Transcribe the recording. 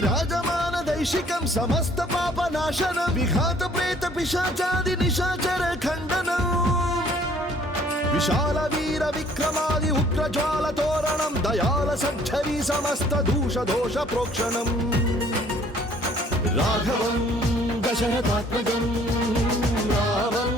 విరాజమాన దైశికం సమస్త పాపనాశనం విఘాత ప్రేత పిశాచాది నిశాచర ఖండనం విశాల వీర విక్రమాది ఉగ్రజ్వాల తోరణం దయాల సజ్జరి సమస్త దూష దోష ప్రోక్షణం రాఘవం దశరథాత్మజం రామం